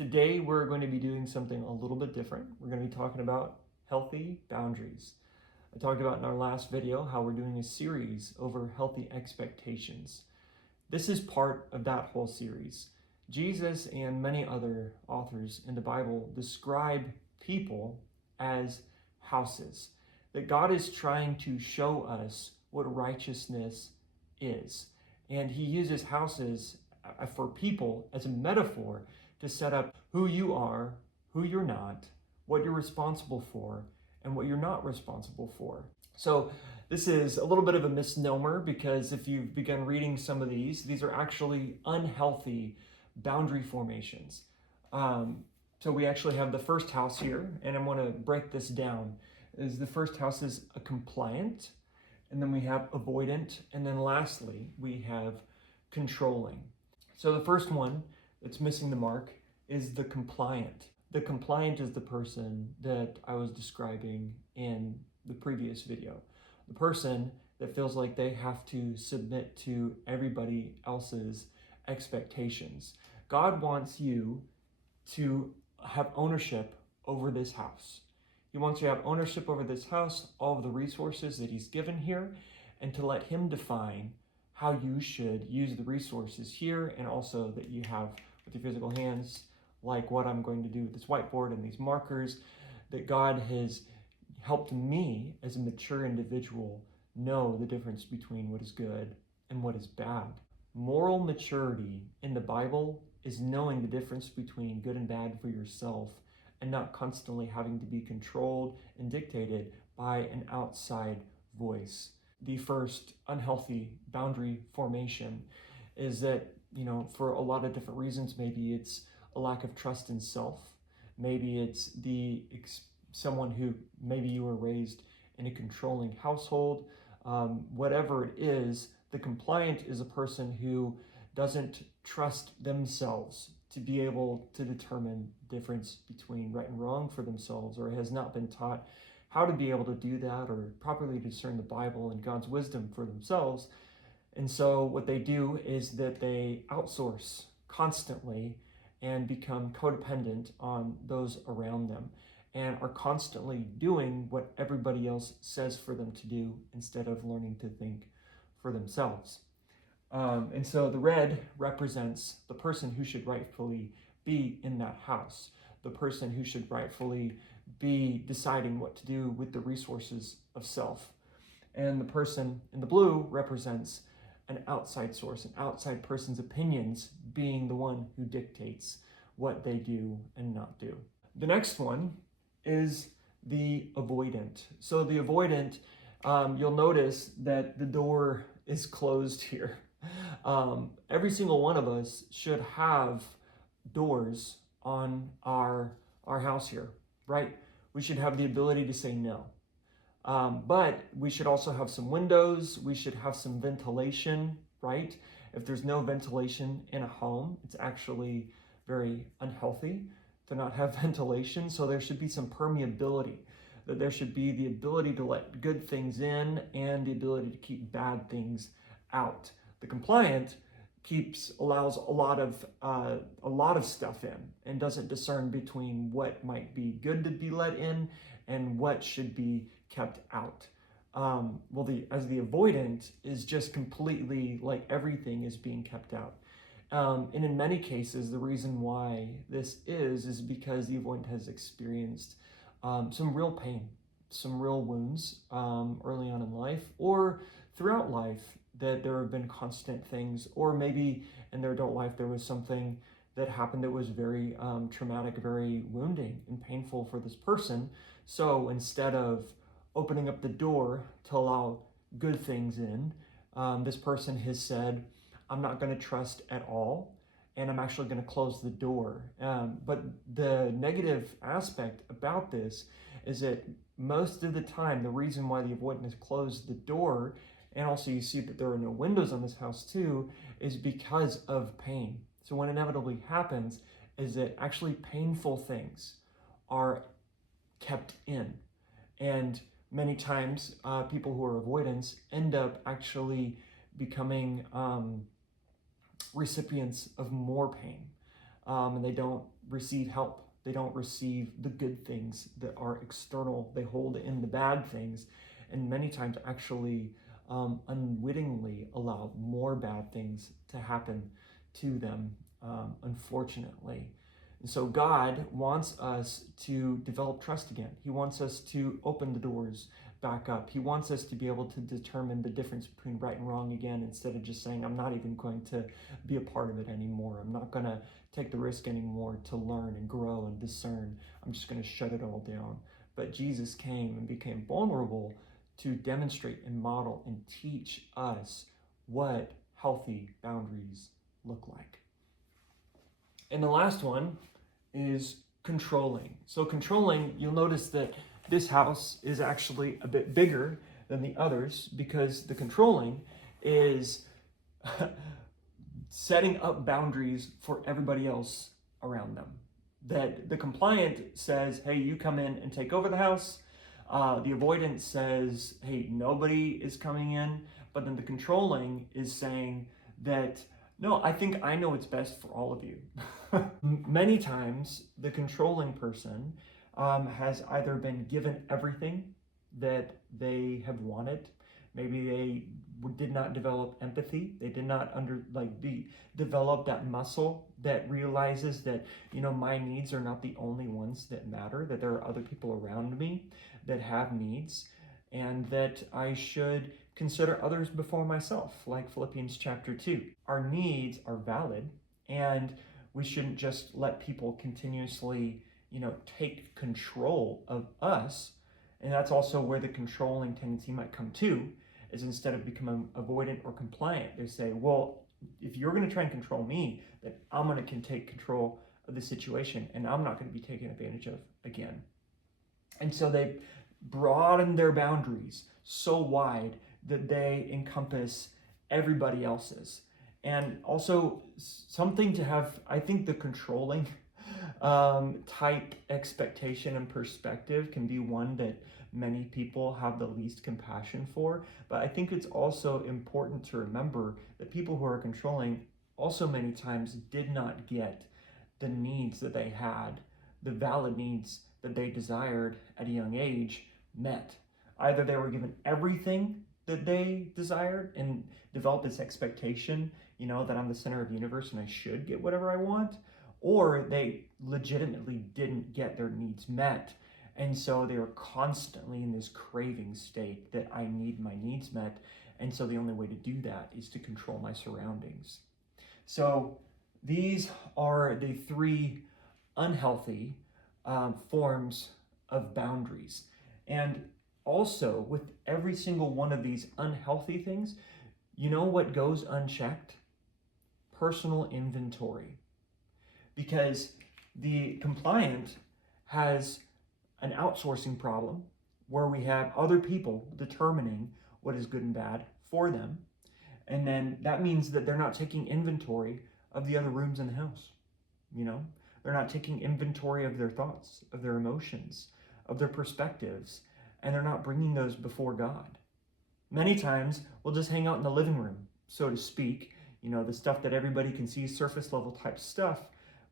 Today we're going to be doing something a little bit different. We're going to be talking about healthy boundaries. I talked about in our last video how we're doing a series over healthy expectations. This is part of that whole series. Jesus and many other authors in the Bible describe people as houses, that God is trying to show us what righteousness is. And he uses houses for people as a metaphor to set up who you are, who you're not, what you're responsible for, and what you're not responsible for. So this is a little bit of a misnomer, because if you've begun reading some of these are actually unhealthy boundary formations. So we actually have the first house here, and I'm going to break this down. The first house is a compliant, and then we have avoidant, and then lastly we have controlling. So the first one that's missing the mark is the compliant. The compliant is the person that I was describing in the previous video. The person that feels like they have to submit to everybody else's expectations. God wants you to have ownership over this house. He wants you to have ownership over this house, all of the resources that he's given here, and to let him define how you should use the resources here, and also that you have with your physical hands, like what I'm going to do with this whiteboard and these markers, that God has helped me as a mature individual know the difference between what is good and what is bad. Moral maturity in the Bible is knowing the difference between good and bad for yourself, and not constantly having to be controlled and dictated by an outside voice. The first unhealthy boundary formation is that, for a lot of different reasons, maybe it's a lack of trust in self. Maybe it's someone who, maybe you were raised in a controlling household. Whatever it is, the compliant is a person who doesn't trust themselves to be able to determine the difference between right and wrong for themselves, or has not been taught how to be able to do that or properly discern the Bible and God's wisdom for themselves. And so what they do is that they outsource constantly and become codependent on those around them, and are constantly doing what everybody else says for them to do instead of learning to think for themselves. And so the red represents the person who should rightfully be in that house, the person who should rightfully be deciding what to do with the resources of self. And the person in the blue represents an outside source, an outside person's opinions being the one who dictates what they do and not do. The next one is the avoidant. So the avoidant, you'll notice that the door is closed here. Every single one of us should have doors on our house here, right? We should have the ability to say no. But we should also have some windows. We should have some ventilation, right? If there's no ventilation in a home, it's actually very unhealthy to not have ventilation. So there should be some permeability, that there should be the ability to let good things in and the ability to keep bad things out. The compliant allows a lot of stuff in, and doesn't discern between what might be good to be let in and what should be kept out. As the avoidant is just completely like everything is being kept out. And in many cases, the reason why this is because the avoidant has experienced some real pain, some real wounds early on in life, or throughout life, that there have been constant things, or maybe in their adult life there was something that happened that was very traumatic, very wounding and painful for this person. So instead of opening up the door to allow good things in, this person has said, I'm not going to trust at all, and I'm actually going to close the door. But the negative aspect about this is that most of the time, the reason why the avoidant has closed the door, and also you see that there are no windows on this house too, is because of pain. So what inevitably happens is that actually painful things are kept in. And many times people who are avoidants end up actually becoming recipients of more pain. And they don't receive help. They don't receive the good things that are external. They hold in the bad things, and many times actually unwittingly allow more bad things to happen to them, unfortunately. And so God wants us to develop trust again. He wants us to open the doors back up. He wants us to be able to determine the difference between right and wrong again, instead of just saying, I'm not even going to be a part of it anymore. I'm not going to take the risk anymore to learn and grow and discern. I'm just going to shut it all down. But Jesus came and became vulnerable to demonstrate and model and teach us what healthy boundaries look like. And the last one is controlling. So controlling, you'll notice that this house is actually a bit bigger than the others, because the controlling is setting up boundaries for everybody else around them. That the compliant says, hey, you come in and take over the house. The avoidant says, hey, nobody is coming in. But then the controlling is saying that, no, I think I know what's best for all of you. Many times, the controlling person has either been given everything that they have wanted. Maybe they did not develop empathy. They did not develop that muscle that realizes that, my needs are not the only ones that matter, that there are other people around me that have needs, and that I should consider others before myself, like Philippians chapter 2. Our needs are valid, and we shouldn't just let people continuously, take control of us. And that's also where the controlling tendency might come to, is instead of becoming avoidant or compliant, they say, well, if you're going to try and control me, then I'm going to take control of the situation, and I'm not going to be taken advantage of again. And so they broaden their boundaries so wide that they encompass everybody else's. And also something to have, I think the controlling type expectation and perspective can be one that many people have the least compassion for. But I think it's also important to remember that people who are controlling also many times did not get the needs that they had, the valid needs that they desired at a young age, met. Either they were given everything that they desired and developed this expectation, that I'm the center of the universe and I should get whatever I want, or they legitimately didn't get their needs met. And so they were constantly in this craving state that I need my needs met. And so the only way to do that is to control my surroundings. So these are the three unhealthy forms of boundaries. And also, with every single one of these unhealthy things, you know what goes unchecked? Personal inventory. Because the compliant has an outsourcing problem where we have other people determining what is good and bad for them. And then that means that they're not taking inventory of the other rooms in the house. They're not taking inventory of their thoughts, of their emotions, of their perspectives, and they're not bringing those before God. Many times we'll just hang out in the living room, so to speak, the stuff that everybody can see, surface level type stuff,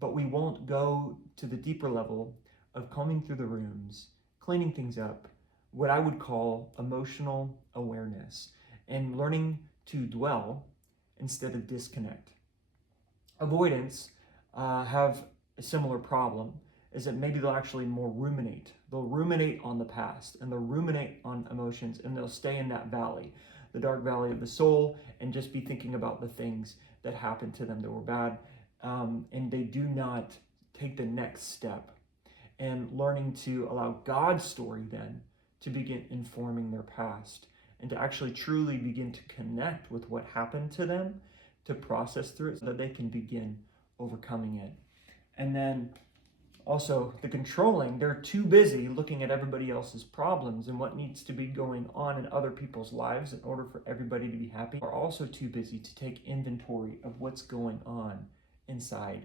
but we won't go to the deeper level of combing through the rooms, cleaning things up, what I would call emotional awareness, and learning to dwell instead of disconnect. Avoidants have a similar problem, is that maybe they'll actually more ruminate. They'll ruminate on the past, and they'll ruminate on emotions, and they'll stay in that valley, the dark valley of the soul, and just be thinking about the things that happened to them that were bad. And they do not take the next step and learning to allow God's story then to begin informing their past, and to actually truly begin to connect with what happened to them, to process through it so that they can begin overcoming it. And then also the controlling, they're too busy looking at everybody else's problems and what needs to be going on in other people's lives in order for everybody to be happy, are also too busy to take inventory of what's going on inside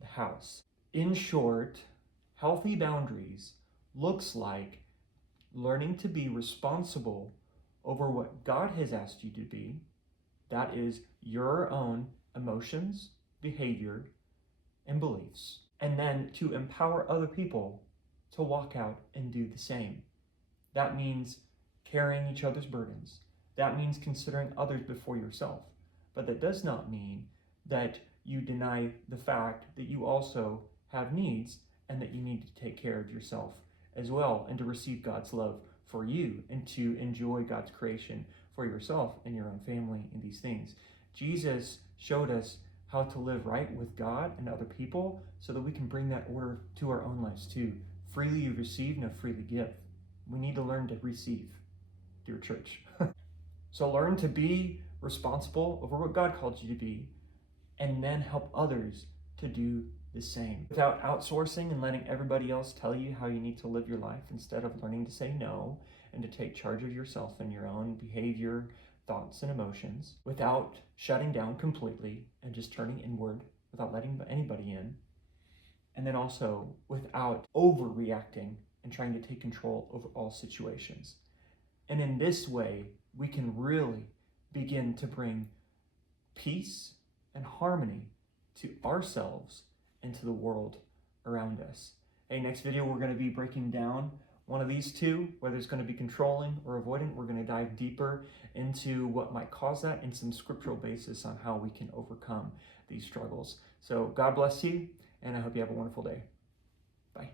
the house. In short, healthy boundaries looks like learning to be responsible over what God has asked you to be. That is your own emotions, behavior, and beliefs. and then to empower other people to walk out and do the same. That means carrying each other's burdens. That means considering others before yourself. But that does not mean that you deny the fact that you also have needs and that you need to take care of yourself as well and to receive God's love for you and to enjoy God's creation for yourself and your own family in these things. Jesus showed us how to live right with God and other people so that we can bring that order to our own lives too. Freely you receive, now freely give. We need to learn to receive, dear church. So learn to be responsible over what God called you to be, and then help others to do the same without outsourcing and letting everybody else tell you how you need to live your life, instead of learning to say no and to take charge of yourself and your own behavior, thoughts, and emotions, without shutting down completely and just turning inward without letting anybody in, and then also without overreacting and trying to take control over all situations. And in this way, we can really begin to bring peace and harmony to ourselves and to the world around us. Hey, next video, we're going to be breaking down one of these two, whether it's going to be controlling or avoiding. We're going to dive deeper into what might cause that and some scriptural basis on how we can overcome these struggles. So God bless you, and I hope you have a wonderful day. Bye.